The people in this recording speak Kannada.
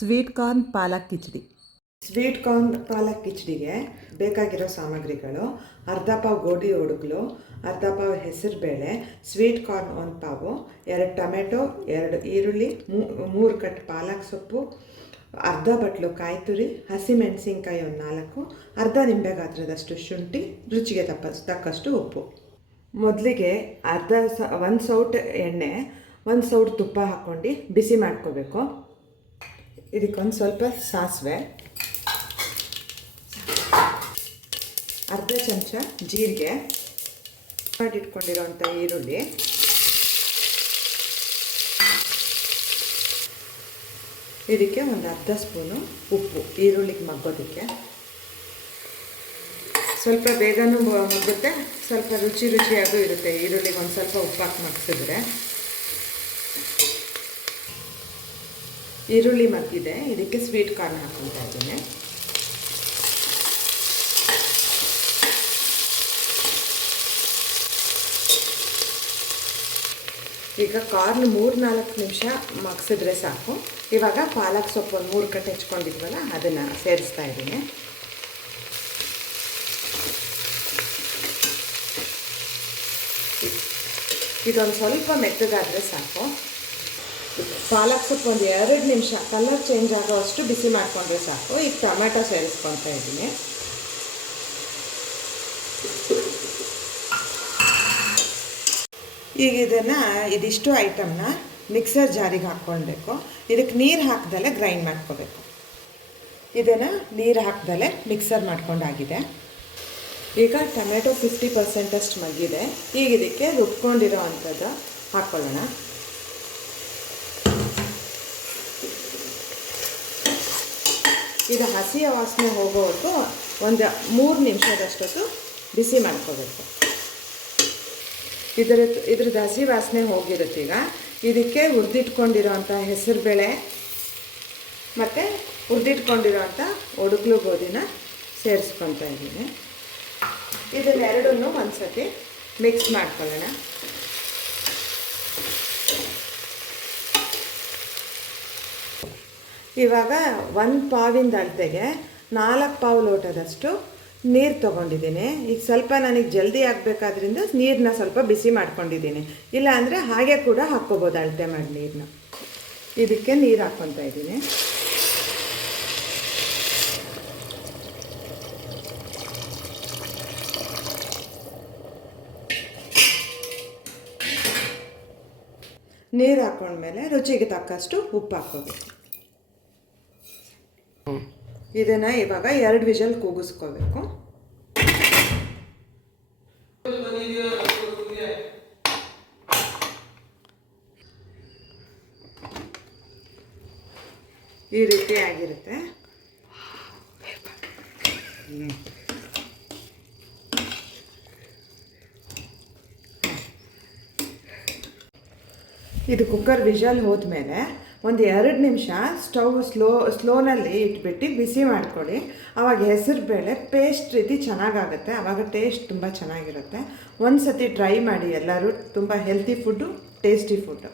ಸ್ವೀಟ್ ಕಾರ್ನ್ ಪಾಲಕ್ ಕಿಚಡಿ. ಸ್ವೀಟ್ ಕಾರ್ನ್ ಪಾಲಕ್ ಕಿಚಡಿಗೆ ಬೇಕಾಗಿರೋ ಸಾಮಗ್ರಿಗಳು: ಅರ್ಧ ಪಾವು ಗೋಧಿ ಹುಡುಗಲು, ಅರ್ಧ ಪಾವು ಹೆಸರುಬೇಳೆ, ಸ್ವೀಟ್ ಕಾರ್ನ್ 1 ಪಾವು, 2 ಟೊಮೆಟೊ, 2 ಈರುಳ್ಳಿ, 3 ಕಟ್ ಪಾಲಕ್ ಸೊಪ್ಪು, ಅರ್ಧ ಬಟ್ಲು ಕಾಯಿ ತುರಿ, ಹಸಿಮೆಣಸಿನ್ಕಾಯಿ 4, ಅರ್ಧ ನಿಂಬೆ ಗಾತ್ರದಷ್ಟು ಶುಂಠಿ, ರುಚಿಗೆ ತಕ್ಕಷ್ಟು ಉಪ್ಪು. ಮೊದಲಿಗೆ 1 ಸೌಟ್ ಎಣ್ಣೆ, 1 ಸೌಟ್ ತುಪ್ಪ ಹಾಕ್ಕೊಂಡು ಬಿಸಿ ಮಾಡ್ಕೋಬೇಕು. ಇದಕ್ಕೊಂದು ಸ್ವಲ್ಪ ಸಾಸಿವೆ, ಅರ್ಧ ಚಮಚ ಜೀರಿಗೆ, ಮಾಡಿಟ್ಕೊಂಡಿರೋಂಥ ಈರುಳ್ಳಿ, ಇದಕ್ಕೆ ಒಂದು ಅರ್ಧ ಸ್ಪೂನು ಉಪ್ಪು ಈರುಳ್ಳಿಗೆ ಮಗ್ಗೋದಕ್ಕೆ. ಸ್ವಲ್ಪ ಬೇಗನೂ ಮುಗುತ್ತೆ, ಸ್ವಲ್ಪ ರುಚಿಯಾಗೂ ಇರುತ್ತೆ. ಈರುಳ್ಳಿಗೆ ಒಂದು ಸ್ವಲ್ಪ ಉಪ್ಪು ಹಾಕಿ ಮಗ್ಸಿದ್ರೆ. ಈರುಳ್ಳಿ ಮಗ್ಗಿದೆ, ಇದಕ್ಕೆ ಸ್ವೀಟ್ ಕಾರ್ನ್ ಹಾಕ್ಕೊಳ್ತಾ ಇದ್ದೀನಿ. ಈಗ ಕಾರ್ನ್ 3-4 ನಿಮಿಷ ಮಗ್ಸಿದ್ರೆ ಸಾಕು. ಇವಾಗ ಪಾಲಕ್ ಸೊಪ್ಪು ಒಂದು 3 ಕಟ್ ಹೆಚ್ಕೊಂಡಿದ್ವಲ್ಲ ಅದನ್ನು ಸೇರಿಸ್ತಾ ಇದ್ದೀನಿ. ಇದೊಂದು ಸ್ವಲ್ಪ ಮೆತ್ತಗಾದರೆ ಸಾಕು. ಪಾಲಕ್ ಸೊಪ್ಪು ಒಂದು 2 ನಿಮಿಷ ಕಲರ್ ಚೇಂಜ್ ಆಗೋವಷ್ಟು ಬಿಸಿ ಮಾಡಿಕೊಂಡ್ರೆ ಸಾಕು. ಈಗ ಟೊಮೆಟೊ ಸೇರಿಸ್ಕೊತಾ ಇದ್ದೀನಿ. ಈಗ ಇದಿಷ್ಟು ಐಟಮ್ನ ಮಿಕ್ಸರ್ ಜಾರಿಗೆ ಹಾಕ್ಕೊಳ್ಬೇಕು. ಇದಕ್ಕೆ ನೀರು ಹಾಕ್ದಲ್ಲೇ ಗ್ರೈಂಡ್ ಮಾಡ್ಕೋಬೇಕು. ಇದನ್ನು ನೀರು ಹಾಕ್ದಲ್ಲೇ ಮಿಕ್ಸರ್ ಮಾಡ್ಕೊಂಡಾಗಿದೆ. ಈಗ ಟೊಮೆಟೊ 50% ಅಷ್ಟು ಮಗ್ಗಿದೆ. ಈಗ ಇದಕ್ಕೆ ರುಬ್ಕೊಂಡಿರೋ ಅಂಥದ್ದು ಹಾಕ್ಕೊಳ್ಳೋಣ. ಇದು ಹಸಿಯ ವಾಸನೆ ಹೋಗೋವರೆಗೂ ಒಂದು 3 ನಿಮಿಷದಷ್ಟೊತ್ತು ಬಿಸಿ ಮಾಡ್ಕೋಬೇಕು. ಇದ್ರದ್ದು ಹಸಿ ವಾಸನೆ ಹೋಗಿರುತ್ತೆ. ಈಗ ಇದಕ್ಕೆ ಹುರಿದಿಟ್ಕೊಂಡಿರೋಂಥ ಹೆಸರುಬೇಳೆ ಮತ್ತು ಹುರಿದಿಟ್ಕೊಂಡಿರೋಂಥ ಒಡಗ್ಲು ಗೋಧಿನ ಸೇರಿಸ್ಕೊತಾ ಇದ್ದೀನಿ. ಇದನ್ನೆರಡನ್ನೂ ಒಂದು ಸತಿ ಮಿಕ್ಸ್ ಮಾಡ್ಕೊಳ್ಳೋಣ. ಇವಾಗ 1 ಪಾವಿಂದ ಅಳತೆಗೆ 4 ಪಾವು ಲೋಟದಷ್ಟು ನೀರು ತೊಗೊಂಡಿದ್ದೀನಿ. ಈಗ ಸ್ವಲ್ಪ ನನಗೆ ಜಲ್ದಿ ಆಗಬೇಕಾದ್ರಿಂದ ನೀರನ್ನ ಸ್ವಲ್ಪ ಬಿಸಿ ಮಾಡ್ಕೊಂಡಿದ್ದೀನಿ. ಇಲ್ಲ ಅಂದರೆ ಹಾಗೆ ಕೂಡ ಹಾಕ್ಕೋಬೋದು, ಅಳತೆ ಮಾಡಿ ನೀರನ್ನ. ಇದಕ್ಕೆ ನೀರು ಹಾಕ್ಕೊತಾ ಇದ್ದೀನಿ. ನೀರು ಹಾಕ್ಕೊಂಡ್ಮೇಲೆ ರುಚಿಗೆ ತಕ್ಕಷ್ಟು ಉಪ್ಪು ಹಾಕ್ಕೋಬೇಕು. ಇದನ್ನು ಇವಾಗ 2 ವಿಷಲ್ ಕೂಗಿಸ್ಕೋಬೇಕು. ಈ ರೀತಿ ಆಗಿರುತ್ತೆ. ಇದು ಕುಕ್ಕರ್ ವಿಷಲ್ ಹೋದ್ಮೇಲೆ ಒಂದು 2 ನಿಮಿಷ ಸ್ಟವ್ ಸ್ಲೋನಲ್ಲಿ ಇಟ್ಬಿಟ್ಟು ಬಿಸಿ ಮಾಡ್ಕೊಳ್ಳಿ. ಆವಾಗ ಹೆಸರುಬೇಳೆ ಪೇಸ್ಟ್ ರೀತಿ ಚೆನ್ನಾಗಾಗುತ್ತೆ. ಆವಾಗ ಟೇಸ್ಟ್ ತುಂಬ ಚೆನ್ನಾಗಿರುತ್ತೆ. ಒಂದು ಸತಿ ಟ್ರೈ ಮಾಡಿ ಎಲ್ಲರೂ. ತುಂಬ ಹೆಲ್ತಿ ಫುಡ್ಡು, ಟೇಸ್ಟಿ ಫುಡ್ಡು.